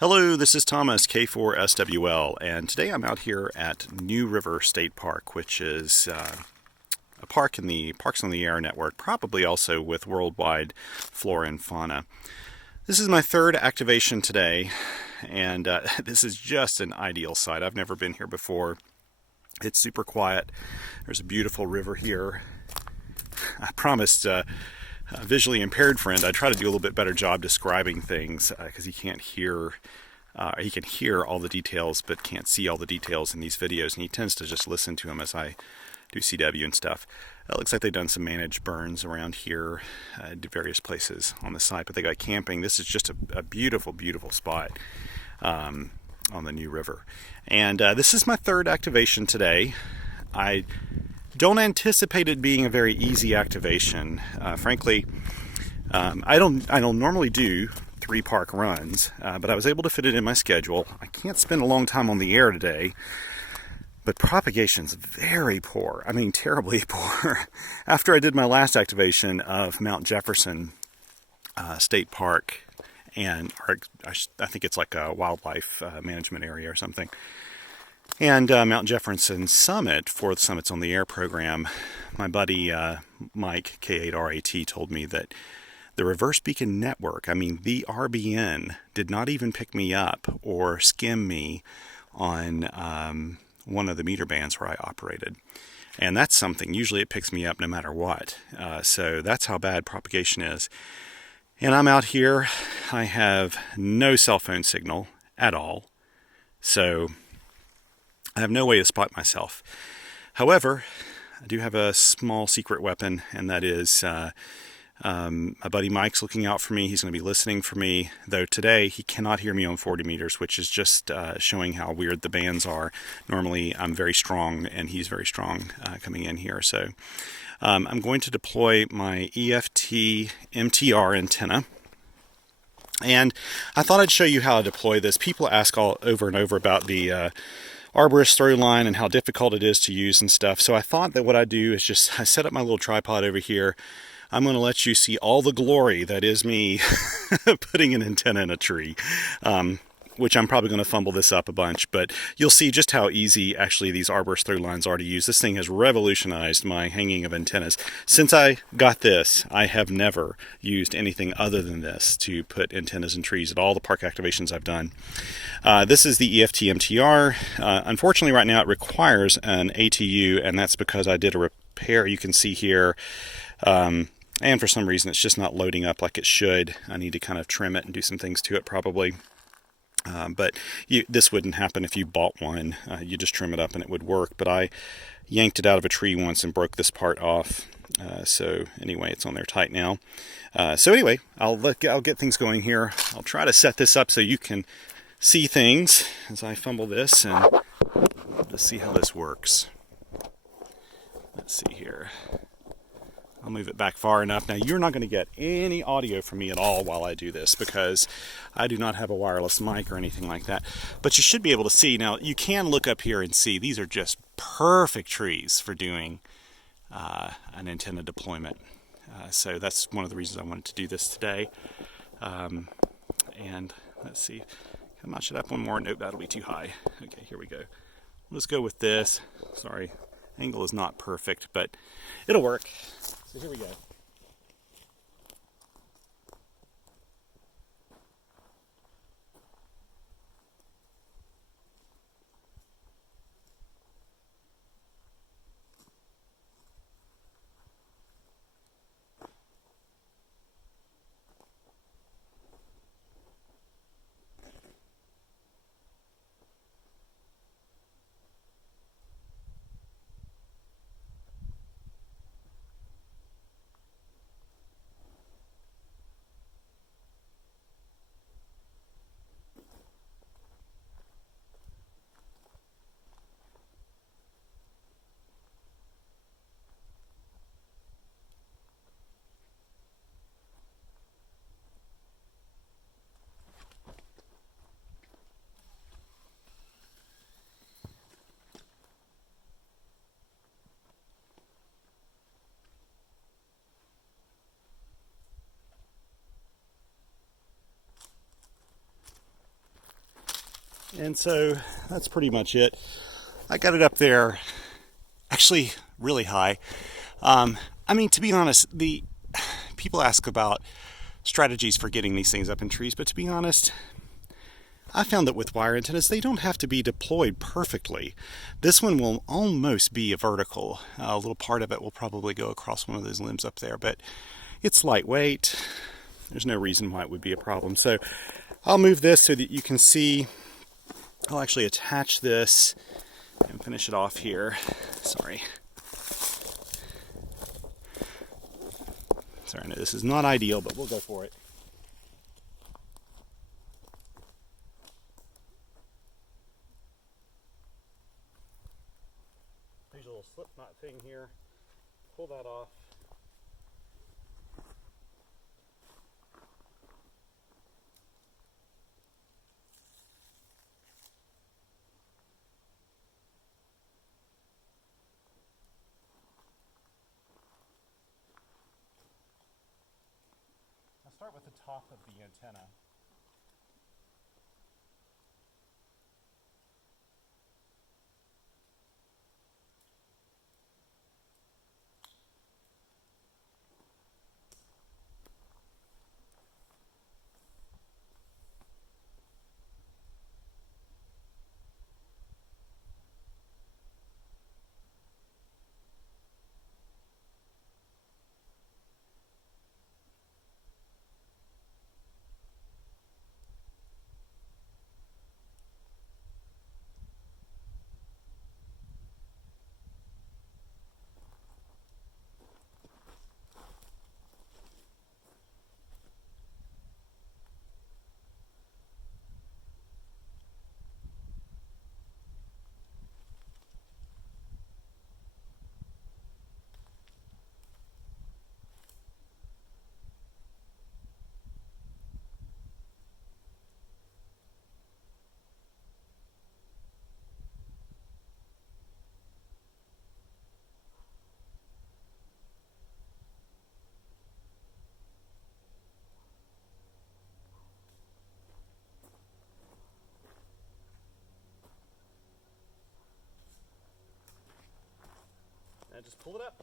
Hello, this is Thomas, K4SWL, and today I'm out here at New River State Park, which is a park in the Parks on the Air network, probably also with worldwide flora and fauna. This is my third activation today, and this is just an ideal site. I've never been here before. It's super quiet. There's a beautiful river here. I promised a visually impaired friend I'd try to do a little bit better job describing things because he can hear all the details but can't see all the details in these videos, and he tends to just listen to them as I do CW and stuff. It looks like they've done some managed burns around here at various places on the site, but they got camping. This is just a beautiful, beautiful spot on the New River. And this is my third activation today. I don't anticipate it being a very easy activation. Frankly, I don't normally do 3 park runs, but I was able to fit it in my schedule. I can't spend a long time on the air today, but propagation's very poor. I mean, terribly poor. After I did my last activation of Mount Jefferson State Park, and I think it's like a wildlife management area or something, and Mount Jefferson Summit for the Summits on the Air program, my buddy Mike, K8RAT, told me that the Reverse Beacon Network, I mean the RBN, did not even pick me up or skim me on one of the meter bands where I operated. And that's something. Usually it picks me up no matter what. So that's how bad propagation is. And I'm out here. I have no cell phone signal at all. So I have no way to spot myself. However, I do have a small secret weapon, and that is my buddy Mike's looking out for me. He's going to be listening for me, though today he cannot hear me on 40 meters, which is just showing how weird the bands are. Normally I'm very strong, and he's very strong coming in here. So I'm going to deploy my EFT-MTR antenna. And I thought I'd show you how to deploy this. People ask all over and over about the arborist throw line and how difficult it is to use and stuff. So I thought that what I'd do is I set up my little tripod over here. I'm going to let you see all the glory that is me putting an antenna in a tree, which I'm probably going to fumble this up a bunch, but you'll see just how easy actually these arborist throw lines are to use. This thing has revolutionized my hanging of antennas. Since I got this, I have never used anything other than this to put antennas in trees at all the park activations I've done. This is the EFT-MTR. Unfortunately, right now it requires an ATU, and that's because I did a repair. You can see here. And for some reason, it's just not loading up like it should. I need to kind of trim it and do some things to it probably. But this wouldn't happen if you bought one. You just trim it up and it would work. But I yanked it out of a tree once and broke this part off. So anyway, it's on there tight now. So anyway, I'll get things going here. I'll try to set this up so you can see things as I fumble this, and just see how this works. Let's see here. I'll move it back far enough. Now, you're not going to get any audio from me at all while I do this because I do not have a wireless mic or anything like that. But you should be able to see. Now, you can look up here and see these are just perfect trees for doing an antenna deployment. So that's one of the reasons I wanted to do this today. And let's see. Can I notch it up one more? Nope, that'll be too high. Okay, here we go. Let's go with this. Sorry, angle is not perfect, but it'll work. So here we go. And so that's pretty much it. I got it up there, actually really high. I mean, to be honest, the people ask about strategies for getting these things up in trees, but to be honest, I found that with wire antennas, they don't have to be deployed perfectly. This one will almost be a vertical. A little part of it will probably go across one of those limbs up there, but it's lightweight. There's no reason why it would be a problem. So I'll move this so that you can see. I'll actually attach this and finish it off here. Sorry, I know this is not ideal, but we'll go for it. There's a little slip knot thing here. Pull that off. I'll start with the top of the antenna. And just pull it up.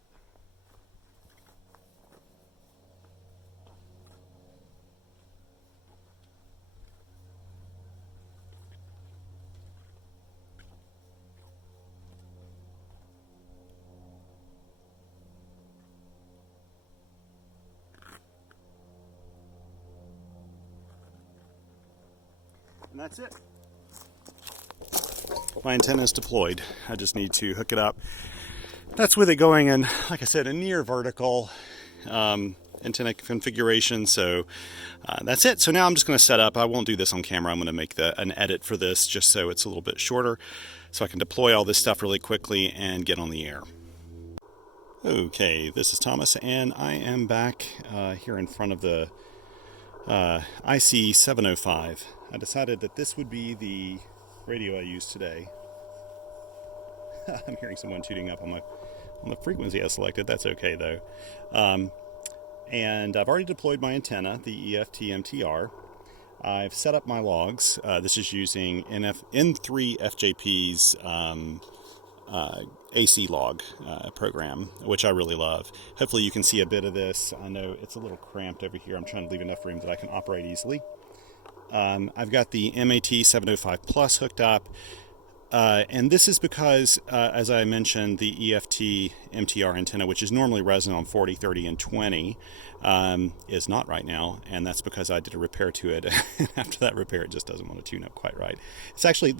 And that's it. My antenna is deployed. I just need to hook it up. That's with it going in, like I said, a near vertical antenna configuration. So that's it. So now I'm just going to set up. I won't do this on camera. I'm going to make an edit for this just so it's a little bit shorter, so I can deploy all this stuff really quickly and get on the air. Okay, this is Thomas, and I am back here in front of the IC-705. I decided that this would be the radio I use today. I'm hearing someone tooting up on the frequency I selected. That's okay though. And I've already deployed my antenna, the EFT-MTR. I've set up my logs. This is using N3FJP's AC log program, which I really love. Hopefully you can see a bit of this. I know it's a little cramped over here. I'm trying to leave enough room that I can operate easily. I've got the MAT-705 Plus hooked up. And this is because, as I mentioned, the EFT-MTR antenna, which is normally resonant on 40, 30, and 20, is not right now, and that's because I did a repair to it. And after that repair, it just doesn't want to tune up quite right. It's actually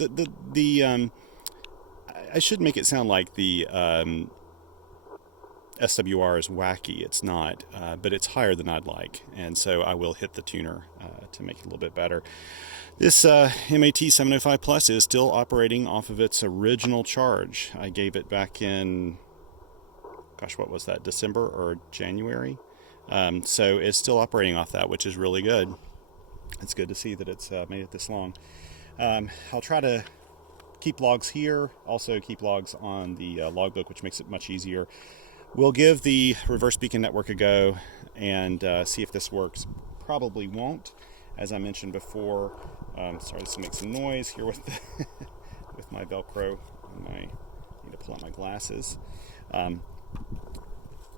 I should make it sound like the SWR is wacky. It's not, but it's higher than I'd like, and so I will hit the tuner to make it a little bit better. This MAT-705 Plus is still operating off of its original charge. I gave it back in, gosh, what was that, December or January? So it's still operating off that, which is really good. It's good to see that it's made it this long. I'll try to keep logs here, also keep logs on the logbook, which makes it much easier. We'll give the reverse beacon network a go and see if this works. Probably won't. As I mentioned before, Sorry, this will make some noise here with the with my Velcro. I need to pull out my glasses.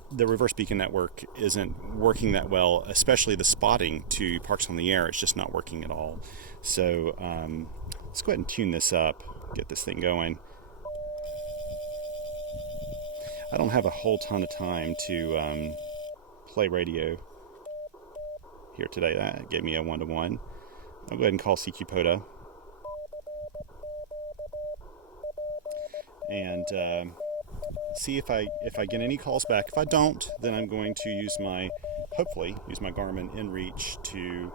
The reverse beacon network isn't working that well, especially the spotting to Parks on the Air. It's just not working at all. So let's go ahead and tune this up, get this thing going. I don't have a whole ton of time to play radio here today. That gave me a 1-to-1. I'll go ahead and call CQ POTA. And see if I get any calls back. If I don't, then I'm going to hopefully use my Garmin InReach to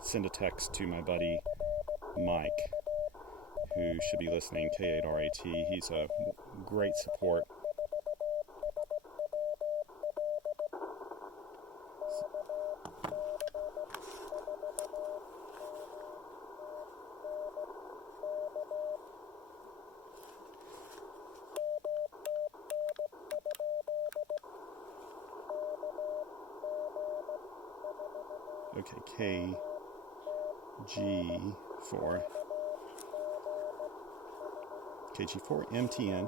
send a text to my buddy Mike, who should be listening, K8RAT. He's a great support. Okay, KG4 MTN.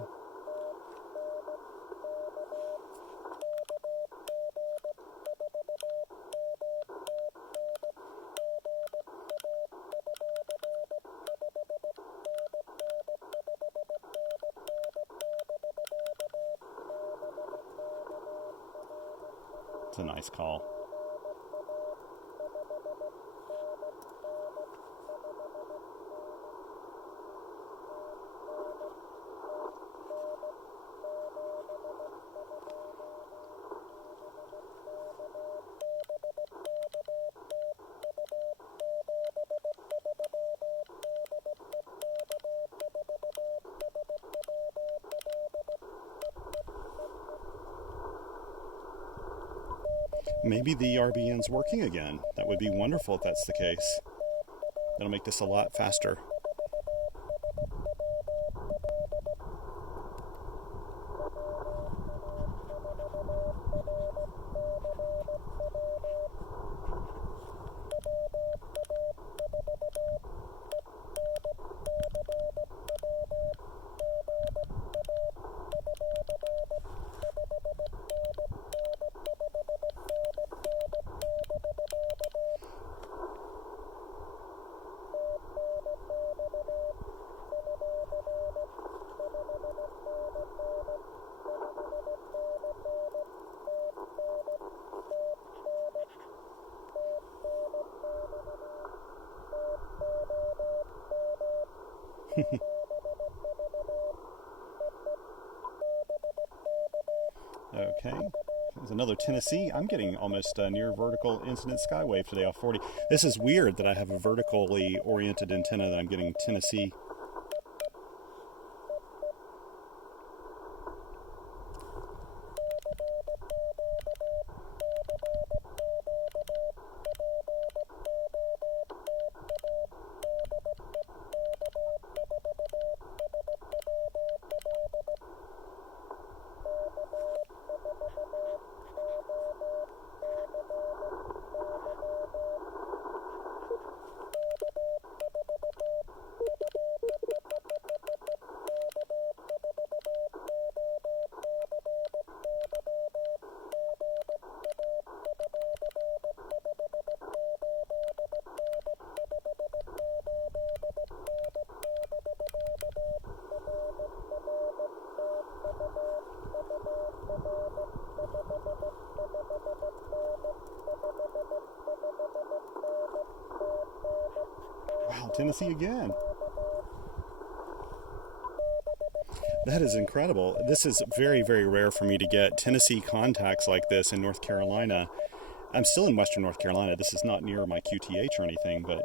It's a nice call. Maybe the RBN's working again. That would be wonderful if that's the case. That'll make this a lot faster. Okay, there's another Tennessee. I'm getting almost near vertical incident skywave today off 40. This is weird that I have a vertically oriented antenna that I'm getting Tennessee. Wow, Tennessee again. That is incredible. This is very, very rare for me to get Tennessee contacts like this in North Carolina. I'm still in Western North Carolina. This is not near my QTH or anything, but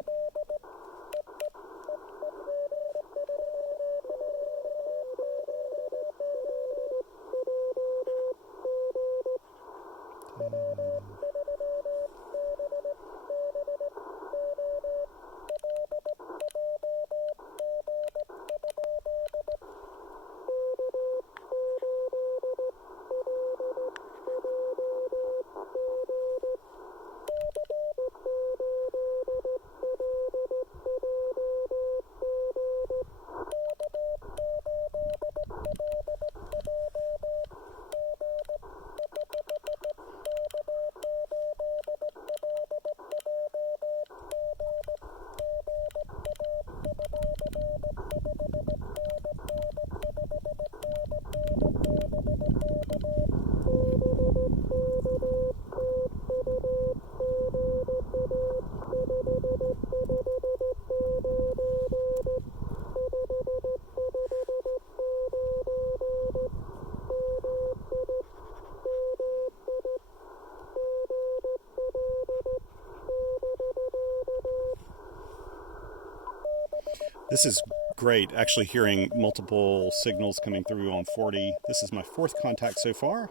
This is great, actually hearing multiple signals coming through on 40. This is my fourth contact so far.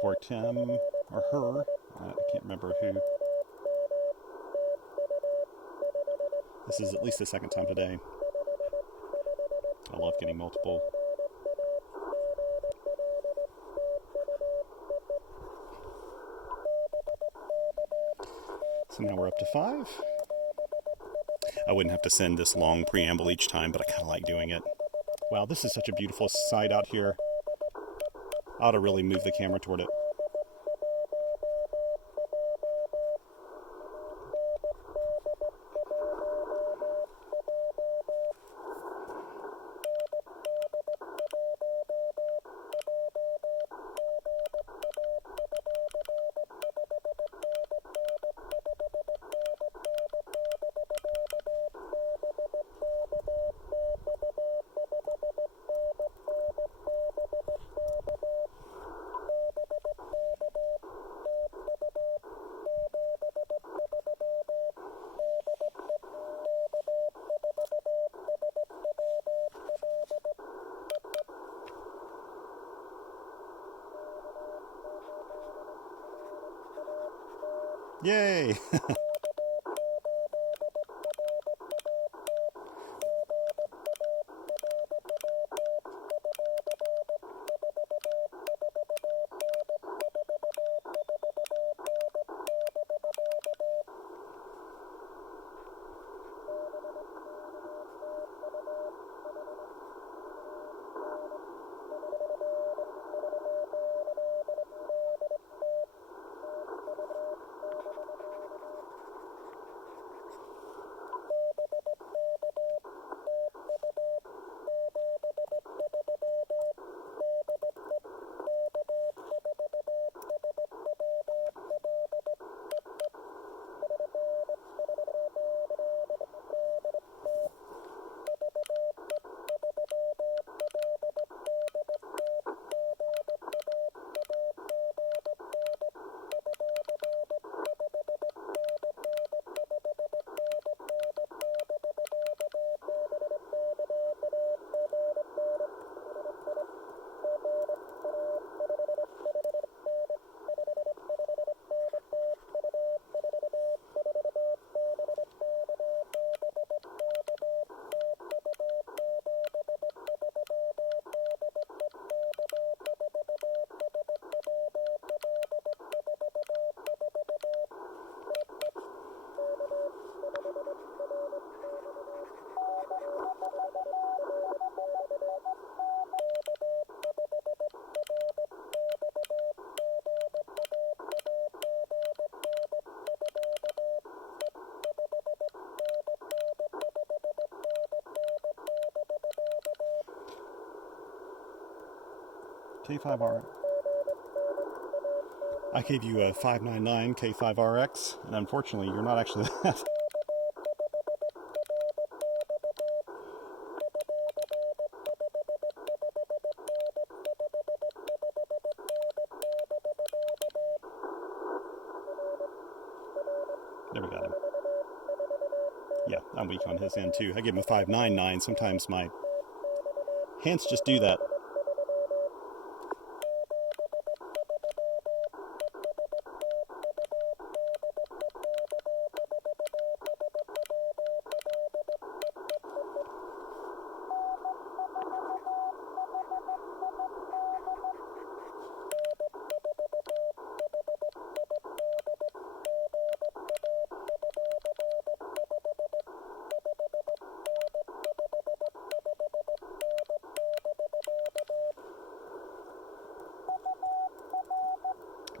For Tim or her, I can't remember who. This is at least the second time today. I love getting multiple. So now we're up to 5. I wouldn't have to send this long preamble each time, but I kind of like doing it. Wow, this is such a beautiful sight out here. I ought to really move the camera toward it. Yay! K5R. I gave you a 599 K5RX, and unfortunately, you're not actually that. There we got him. Yeah, I'm weak on his end too. I gave him a 599. Sometimes my hands just do that.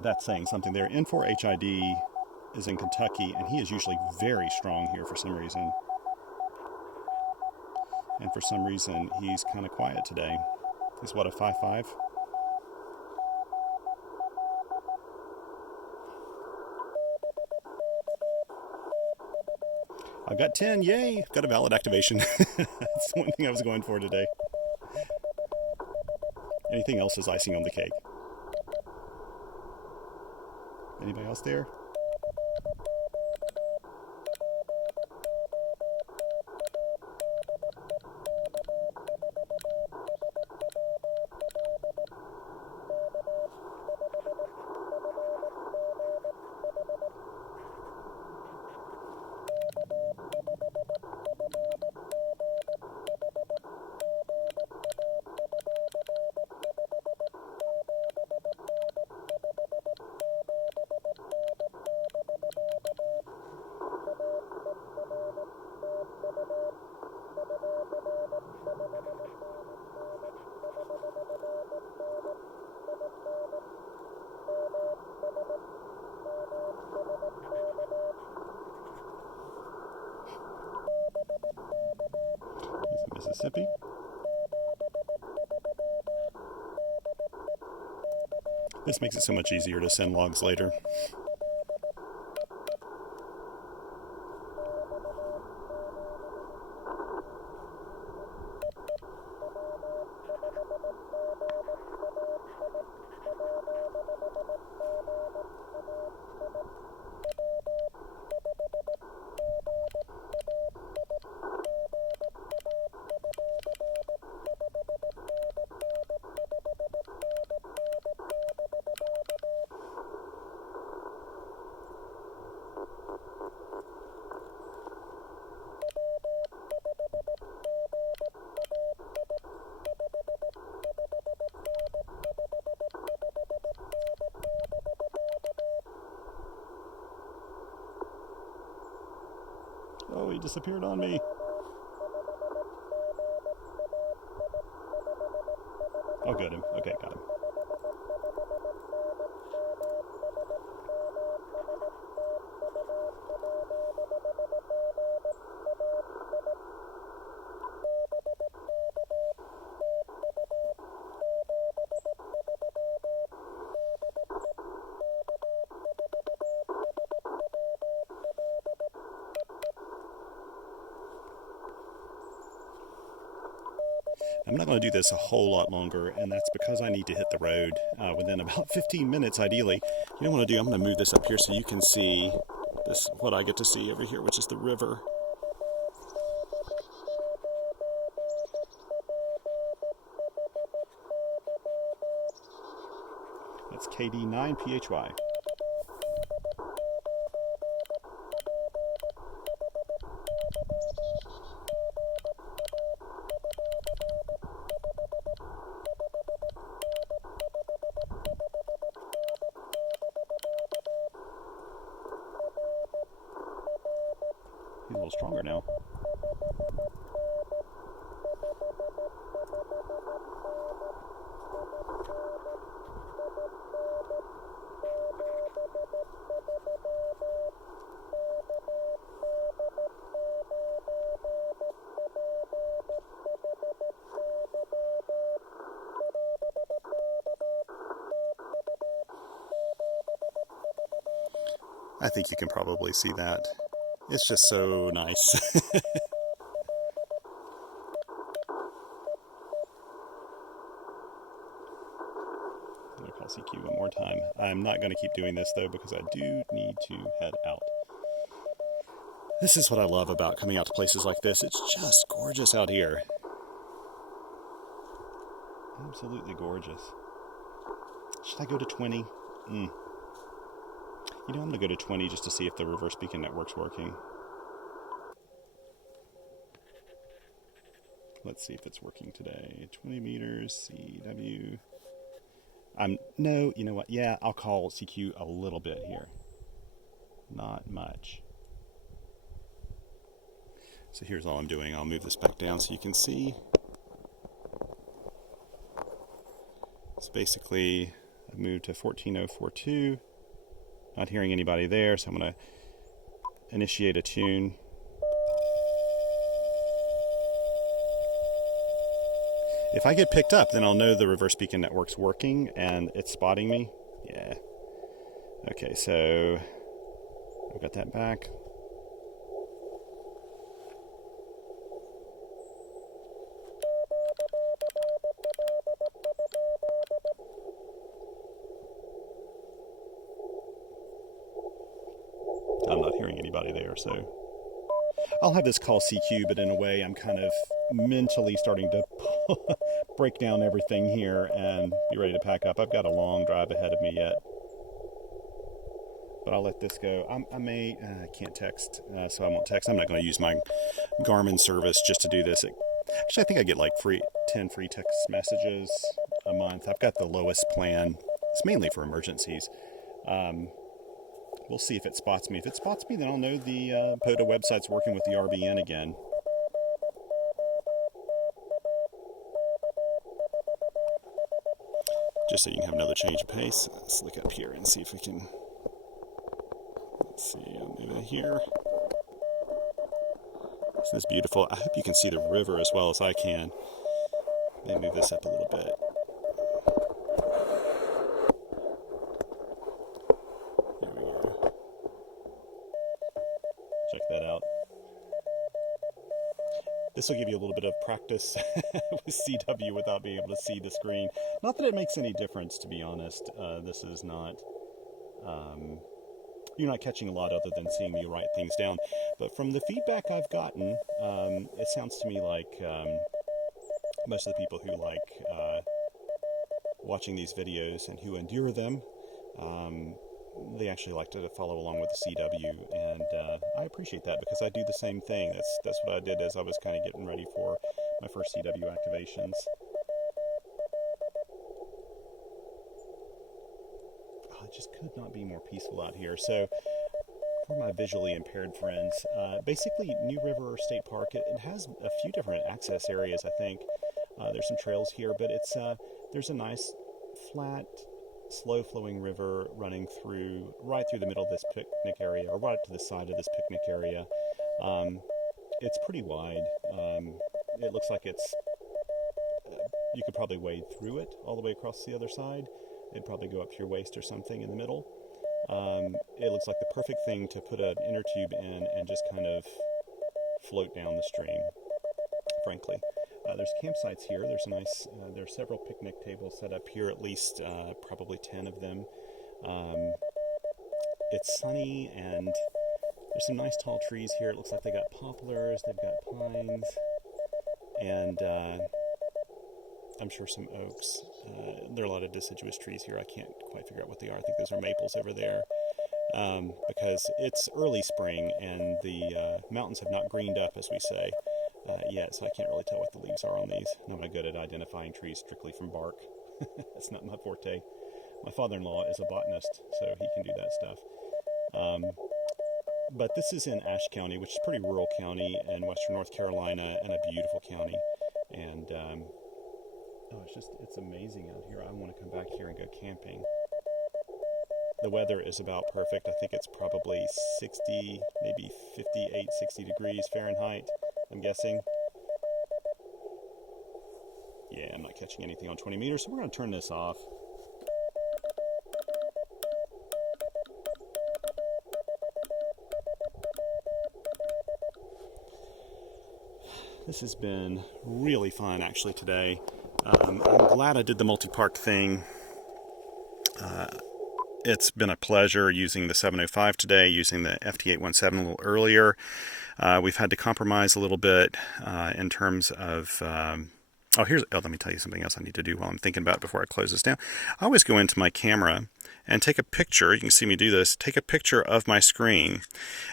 That's saying something there. N4HID is in Kentucky, and he is usually very strong here for some reason. And for some reason, he's kind of quiet today. He's what, a 5.5? I've got 10, yay! Got a valid activation. That's the one thing I was going for today. Anything else is icing on the cake. Anybody else there? Mississippi. This makes it so much easier to send logs later. Oh, he disappeared on me. Oh, got him. Okay, got him. I'm not going to do this a whole lot longer, and that's because I need to hit the road within about 15 minutes, ideally. You know what I'm going to do? I'm going to move this up here so you can see this, what I get to see over here, which is the river. That's KD9PHY. He's a little stronger now. I think you can probably see that. It's just so nice. I'm going to call CQ one more time. I'm not going to keep doing this though because I do need to head out. This is what I love about coming out to places like this. It's just gorgeous out here. Absolutely gorgeous. Should I go to 20? You know, I'm going to go to 20 just to see if the reverse beacon network's working. Let's see if it's working today. 20 meters, CW. No, you know what? Yeah, I'll call CQ a little bit here. Not much. So here's all I'm doing. I'll move this back down so you can see. It's basically I've moved to 14042. Not hearing anybody there, so I'm going to initiate a tune. If I get picked up, then I'll know the reverse beacon network's working and it's spotting me. Yeah. Okay, so I've got that back. I'm not hearing anybody there, so I'll have this call CQ, but in a way I'm kind of mentally starting to break down everything here and be ready to pack up. I've got a long drive ahead of me yet, but I'll let this go. I can't text, so I won't text. I'm not going to use my Garmin service just to do this. Actually, I think I get like 10 free text messages a month. I've got the lowest plan. It's mainly for emergencies. We'll see if it spots me. If it spots me, then I'll know the POTA website's working with the RBN again. Just so you can have another change of pace. Let's look up here and see if we can... Let's see, I'll move it here. Isn't this beautiful? I hope you can see the river as well as I can. Let me move this up a little bit. There we are. Check that out. This will give you a little bit of practice with CW without being able to see the screen. Not that it makes any difference, to be honest. This is not... you're not catching a lot other than seeing me write things down. But from the feedback I've gotten, it sounds to me like most of the people who like watching these videos and who endure them, they actually like to follow along with the CW, and I appreciate that because I do the same thing. That's what I did as I was kind of getting ready for my first CW activations. It just could not be more peaceful out here. So for my visually impaired friends, basically New River State Park, it has a few different access areas, I think. There's some trails here, but it's there's a nice flat, slow-flowing river running right through the middle of this picnic area, or right to the side of this picnic area. It's pretty wide. It looks like it's you could probably wade through it all the way across the other side. It'd probably go up to your waist or something in the middle. It looks like the perfect thing to put an inner tube in and just kind of float down the stream, frankly. There's campsites here. There's several picnic tables set up here, at least probably 10 of them. It's sunny and there's some nice tall trees here. It looks like they got poplars, they've got pines, and I'm sure some oaks. There are a lot of deciduous trees here. I can't quite figure out what they are. I think those are maples over there. Because it's early spring and the mountains have not greened up, as we say, yet, so I can't really tell what the leaves are on these. I'm not good at identifying trees strictly from bark. That's not my forte. My father-in-law is a botanist, so he can do that stuff. But this is in Ashe County, which is a pretty rural county in western North Carolina, and a beautiful county. And it's amazing out here. I want to come back here and go camping. The weather is about perfect. I think it's probably 60, maybe 58, 60 degrees Fahrenheit, I'm guessing. Yeah, I'm not catching anything on 20 meters, so we're going to turn this off. This has been really fun, actually, today. I'm glad I did the multi-park thing. It's been a pleasure using the 705 today, using the FT817 a little earlier. We've had to compromise a little bit in terms of... let me tell you something else I need to do while I'm thinking about it before I close this down. I always go into my camera and take a picture. You can see me do this. Take a picture of my screen.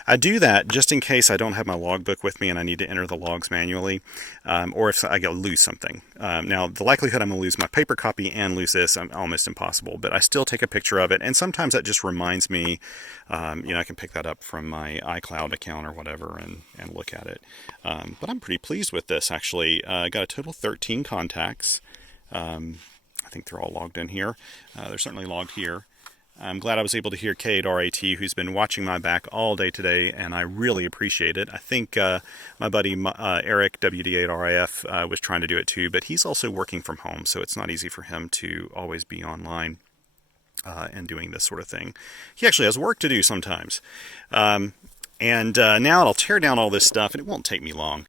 I do that just in case I don't have my logbook with me and I need to enter the logs manually, or if I lose something. Now, the likelihood I'm going to lose my paper copy and lose this, almost impossible, but I still take a picture of it, and sometimes that just reminds me, I can pick that up from my iCloud account or whatever and look at it. But I'm pretty pleased with this, actually. I got a total of 13 contacts. I think they're all logged in here. They're certainly logged here. I'm glad I was able to hear K8RAT, who's been watching my back all day today, and I really appreciate it. I think my buddy Eric, WD8RIF, was trying to do it too, but he's also working from home, so it's not easy for him to always be online and doing this sort of thing. He actually has work to do sometimes. And now I'll tear down all this stuff, and it won't take me long.